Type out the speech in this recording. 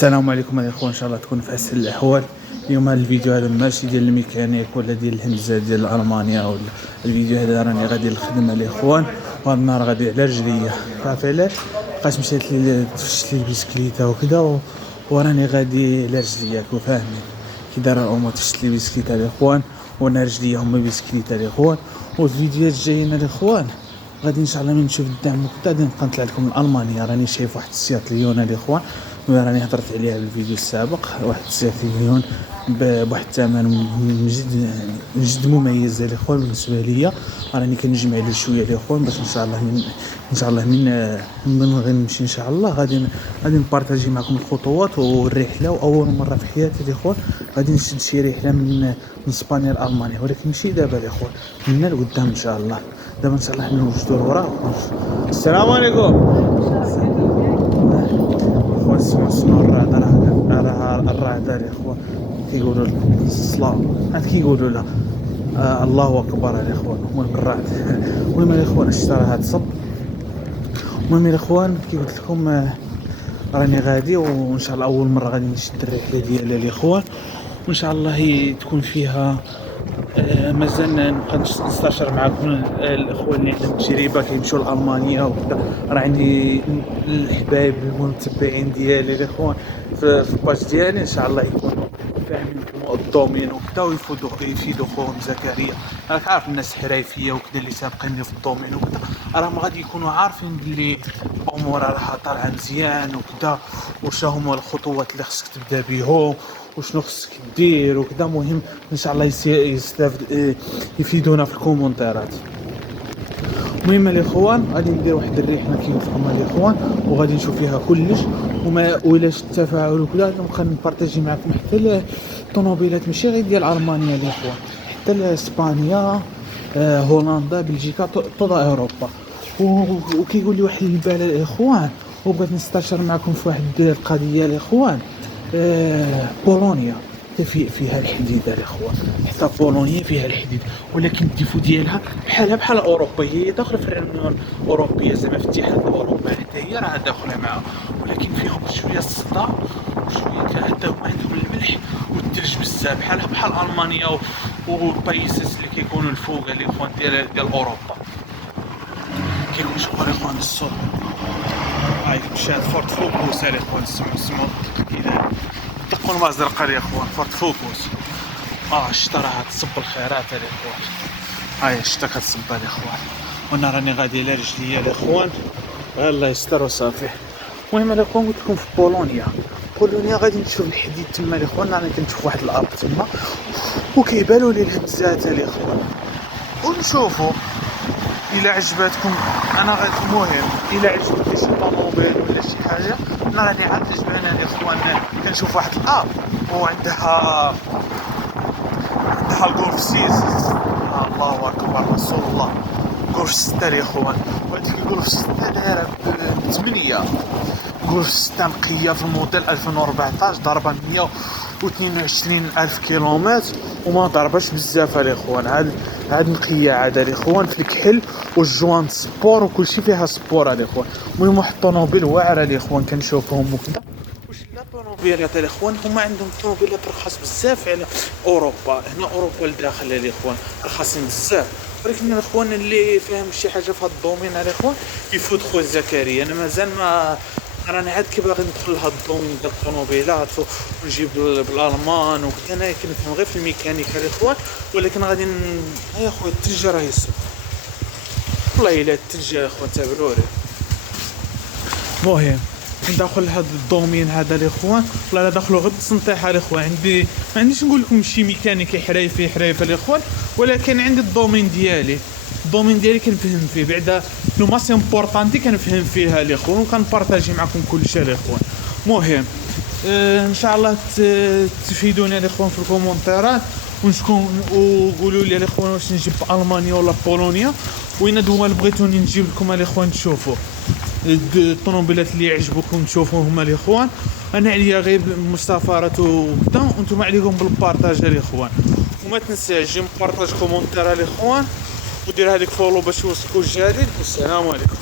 السلام عليكم الاخوان، ان شاء الله تكون في احسن الاحوال. اليوم هذا الفيديو هذا ماشي ديال الميكانيك ولا ديال الهندسه ديال المانيا، ولا الفيديو هذا راني غادي للخدمه الاخوان، وهذا النهار غادي على رجليا. عارف علاش؟ بقات مشات لي تفشت لي البسكليته وكذا وراني غادي على رجليا، كون فاهمين كي دايره الامور. تفشت لي البسكليته الاخوان وانا رجليا هما بسكليته الاخوان. والفيديوهات الجايين الاخوان غادي ان شاء الله من نشوف الدعم وكذا غادي نبقى نطلع لكم من المانيا. راني شايف واحد السياط الاخوان، راني هضرت عليها في الفيديو السابق. واحد 9 مليون بواحد الثمن من جد مميز الاخوان بالنسبه ليا. راني كنجمع له شويه الاخوان باش ان شاء الله من غير نمشي ان شاء الله غادي نبارطاجي معكم الخطوات والرحله. واول مره في حياتي الاخوان غادي نشد شي رحله من اسبانيا لالمانيا، ولكن ماشي دابا الاخوان، من لقدام ان شاء الله. دابا ان شاء الله حنا نوجدوا الوراق. السلام عليكم. اسمعوا الرعد الاخوان كيقولوا الصلاه، عاد كيقولوا لا الله اكبر الاخوان. المهم الرعد. المهم الاخوان اشترى هاد الصب. المهم الاخوان كي قلت لكم راني غادي، وان شاء الله اول مره غادي نشد الرحله ديالي الاخوان، وان شاء الله تكون فيها مازال نبقى نستشر معكم الاخوان اللي عندهم تجربه كيمشيو لالمانيا وكذا. راه عندي الحبايب المتبعين ديالي الاخوان في الباج ديالي، ان شاء الله يكونوا فاهمين الدومين وكذا ويفيدوا خوهم زكريا. راك عارف الناس حريفيه وكذا اللي سابقيني في الدومين وكذا، راهم غادي يكونوا عارفين بلي الامور راها طالعه مزيان وكذا، واش هما الخطوات اللي خصك تبدا بهم وشنو خصك دير وكذا. مهم ان شاء الله يستافد يفيدونا في الكومونتيرات. المهم الاخوان غادي ندير واحد الرحله كيفكم الاخوان، وغادي نشوف فيها كلش ولاش التفاعل وكذا نبقى نبارطاجي معكم حتى الطوموبيلات ماشي غير ديال المانيا الاخوان، حتى اسبانيا هولندا بلجيكا طوطا اوروبا. وكيقول لي واحد البال الاخوان، وبغيت نستشير معكم في واحد القضيه الاخوان. بولونيا فيها الحديد الاخوان، حتى بولونيا فيها الحديد، ولكن الديفو ديالها بحال اوروبا. هي داخله في اليونيون الاوروبيه، زعما في الاتحاد الاوروبي، حتى هي راه داخله معها، ولكن فيهم شويه الصداع وشويه حتى هما عندهم الملح والثلج بزاف، بحال المانيا والبايسس اللي كيكونوا الفوق الاخوان ديال اوروبا. كيكون شوفوا الاخوان الصوت هاي مشات فورت فوكوس الاخوان. سمعوا كذا دقوا المازرقه الاخوان، فورت فوكوس. اشترى هاد الصب الخيرات الاخوان، هاي اشتكت الصبه الاخوان، وانا راني غادي على رجليا الاخوان، الله يستر وصافي. المهم الاخوان قلت لكم في بولونيا غادي نشوف الحديد تما الاخوان. راني كنشوف واحد الارض تما وكيبانوا لي الهمزات الاخوان، ونشوفوا الى عجبتكم. انا غادي المهم الى عجبتك شي طوموبيل ولا شي حاجه، انا راني عاد عجباني الاخوان. كنشوف واحد الاب وعندها الجولف 6. الله اكبر رسول الله. جولف 6 الاخوان، وهذيك الجولف 6 دايره ب 8. جولف 6 نقيه في الموديل 2014، ضربه 122 الف كيلومتر وما ضربش بزاف الاخوان. هاد نقيه عاد الاخوان في الكحل والجوان سبور وكل شيء فيها سبور الاخوان. المهم واحد الطوموبيل واعره الاخوان كنشوفهم وكذا. واش لا طوموبيلات الاخوان هما عندهم طوموبيلات رخاص بزاف على اوروبا. هنا اوروبا لداخل الاخوان رخاصين بزاف، ولكن الاخوان اللي فاهم شي حاجه في هاد الدومين الاخوان يفوت خويا زكريا. انا مازال ما راني عاد كي باغي ندخل لهاد الدومين ديال الطوموبيلات ونجيب بالالمان وكذا. انا كنفهم غير في الميكانيكا الاخوان، ولكن غادي يا خويا الثلج راه يصب والله الا الثلج يا اخوان تابعوا. المهم ندخل لهاد الدومين هذا الاخوان، والله لا دخلوا غير بالتنطيح الاخوان. عندي ما عنديش نقول لكم شي ميكانيكي حريف الاخوان، ولكن عندي الدومين ديالي كنفهم فيه بعدا لو ماسي امبورطانتي كنفهم فيها الاخوان، وكنبارطاجي معكم كل شيء الاخوان. المهم ان شاء الله تفيدوني الاخوان في الكومونتيرات، وقولوا لي الاخوان واش نجيب المانيا ولا بولونيا، وين دول بغيتوني نجيب لكم الاخوان تشوفوا الطوموبيلات اللي يعجبوكم تشوفوهم هما الاخوان. انا عليا غير المسافرات وكذا، وانتم عليكم بالبارطاج الاخوان. وما تنساش جيم بارطاج كومونتير الاخوان، ودير هذيك فولو باش يوصلكوا الجديد. والسلام عليكم.